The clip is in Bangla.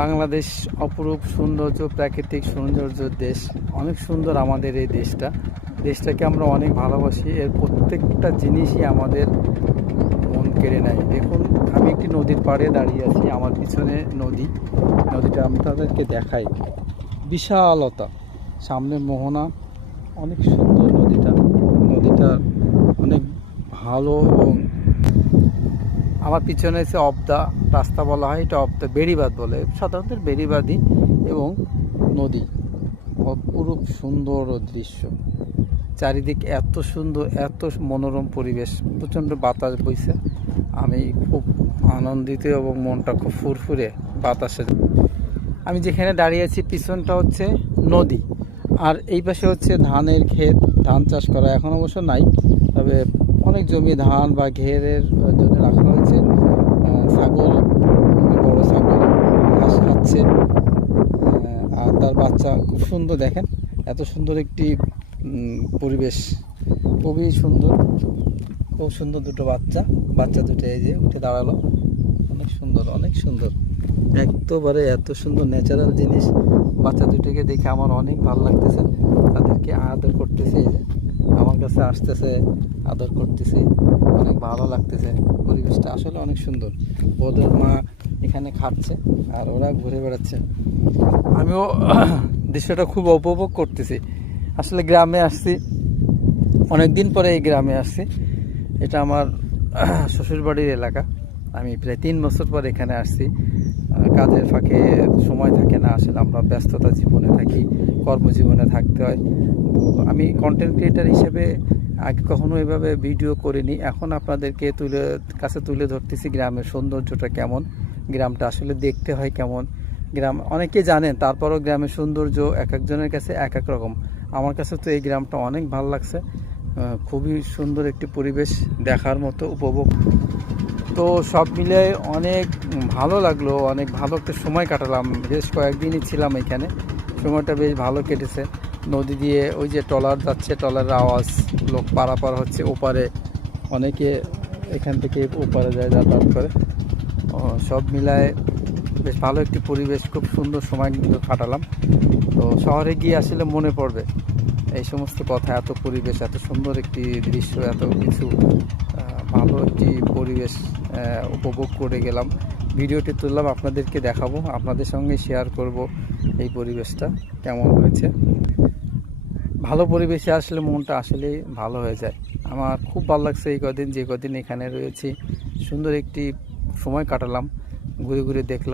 বাংলাদেশ অপরূপ সৌন্দর্য, প্রাকৃতিক সৌন্দর্যের দেশ। অনেক সুন্দর আমাদের এই দেশটাকে আমরা অনেক ভালোবাসি। এর প্রত্যেকটা জিনিসই আমাদের মন কেড়ে নেয়। দেখুন, আমি একটি নদীর পাড়ে দাঁড়িয়ে আছি। আমার পিছনে নদীটা আমি তাদেরকে দেখাই। বিশালতা, সামনে মোহনা, অনেক সুন্দর নদীটা অনেক ভালো। এবং আমার পিছনে এসে অবদা রাস্তা বলা হয়, এটা অবদা বেড়িবাঁধ বলে সাধারণত, বেড়িবাঁধই। এবং নদী, অপরূপ সুন্দর দৃশ্য, চারিদিক এত সুন্দর, এত মনোরম পরিবেশ, প্রচণ্ড বাতাস বইছে। আমি খুব আনন্দিত এবং মনটা খুব ফুরফুরে বাতাসে। আমি যেখানে দাঁড়িয়ে আছি পিছনটা হচ্ছে নদী, আর এই পাশে হচ্ছে ধানের ক্ষেত, ধান চাষ করা এখন অবশ্য নাই, তবে অনেক জমি ধান বা ঘেরের জন্য রাখা হয়েছে। ছাগল, বড় ছাগল ঘাস খাচ্ছে, আর তার বাচ্চা খুব সুন্দর। দেখেন, এত সুন্দর একটি পরিবেশ, খুবই সুন্দর, খুব সুন্দর। দুটো বাচ্চা দুটো এই যে উঠে দাঁড়ালো, অনেক সুন্দর একেবারে এত সুন্দর ন্যাচারাল জিনিস। বাচ্চা দুটোকে দেখে আমার অনেক ভালো লাগতেছে, তাদেরকে আদর করতেছে, এই যে আমার কাছে আসতেছে, আদর করতেছে, অনেক ভালো লাগতেছে। পরিবেশটা আসলে অনেক সুন্দর। ওদের মা এখানে খাচ্ছে আর ওরা ঘুরে বেড়াচ্ছে। আমিও দৃশ্যটা খুব উপভোগ করতেছি। আসলে গ্রামে আসছি, অনেক দিন পরে এই গ্রামে আসছি। এটা আমার শ্বশুরবাড়ির এলাকা। আমি প্রায় 3 বছর পর এখানে আসছি। কাজের ফাঁকে সময় থাকে না, আসলে আমরা ব্যস্ততা জীবনে থাকি, কর্মজীবনে থাকতে হয়। তো আমি কন্টেন্ট ক্রিয়েটার হিসেবে আগে কখনো এভাবে ভিডিও করিনি। এখন আপনাদেরকে কাছে তুলে ধরতেছি গ্রামের সৌন্দর্যটা কেমন, গ্রামটা আসলে দেখতে হয় কেমন। গ্রাম অনেকে জানেন, তারপরও গ্রামের সৌন্দর্য এক একজনের কাছে এক এক রকম। আমার কাছে তো এই গ্রামটা অনেক ভালো লাগছে, খুবই সুন্দর একটি পরিবেশ, দেখার মতো, উপভোগ। তো সব মিলে অনেক ভালো লাগলো, অনেক ভালো একটা সময় কাটালাম। বেশ কয়েকদিনই ছিলাম এখানে, সময়টা বেশ ভালো কেটেছে। নদী দিয়ে ওই যে ট্রলার যাচ্ছে, ট্রলারের আওয়াজ, লোক পারাপার হচ্ছে ওপারে, অনেকে এখান থেকে ওপারে যায়, যাতায়াত করে। সব মিলায় বেশ ভালো একটি পরিবেশ, খুব সুন্দর সময় কাটালাম। তো শহরে গিয়ে আসলে মনে পড়বে এই সমস্ত কথা, এত পরিবেশ, এত সুন্দর একটি দৃশ্য, এত কিছু ভালো একটি পরিবেশ উপভোগ করে গেলাম। ভিডিওটি তুললাম, আপনাদেরকে দেখাবো, আপনাদের সঙ্গে শেয়ার করব এই পরিবেশটা কেমন হয়েছে। ভালো পরিবেশে আসলে মনটা আসলেই ভালো হয়ে যায়। আমার খুব ভালো লাগছে এই কদিন, যে কদিন এখানে রয়েছি। সুন্দর একটি সময় কাটালাম, ঘুরে ঘুরে দেখলাম।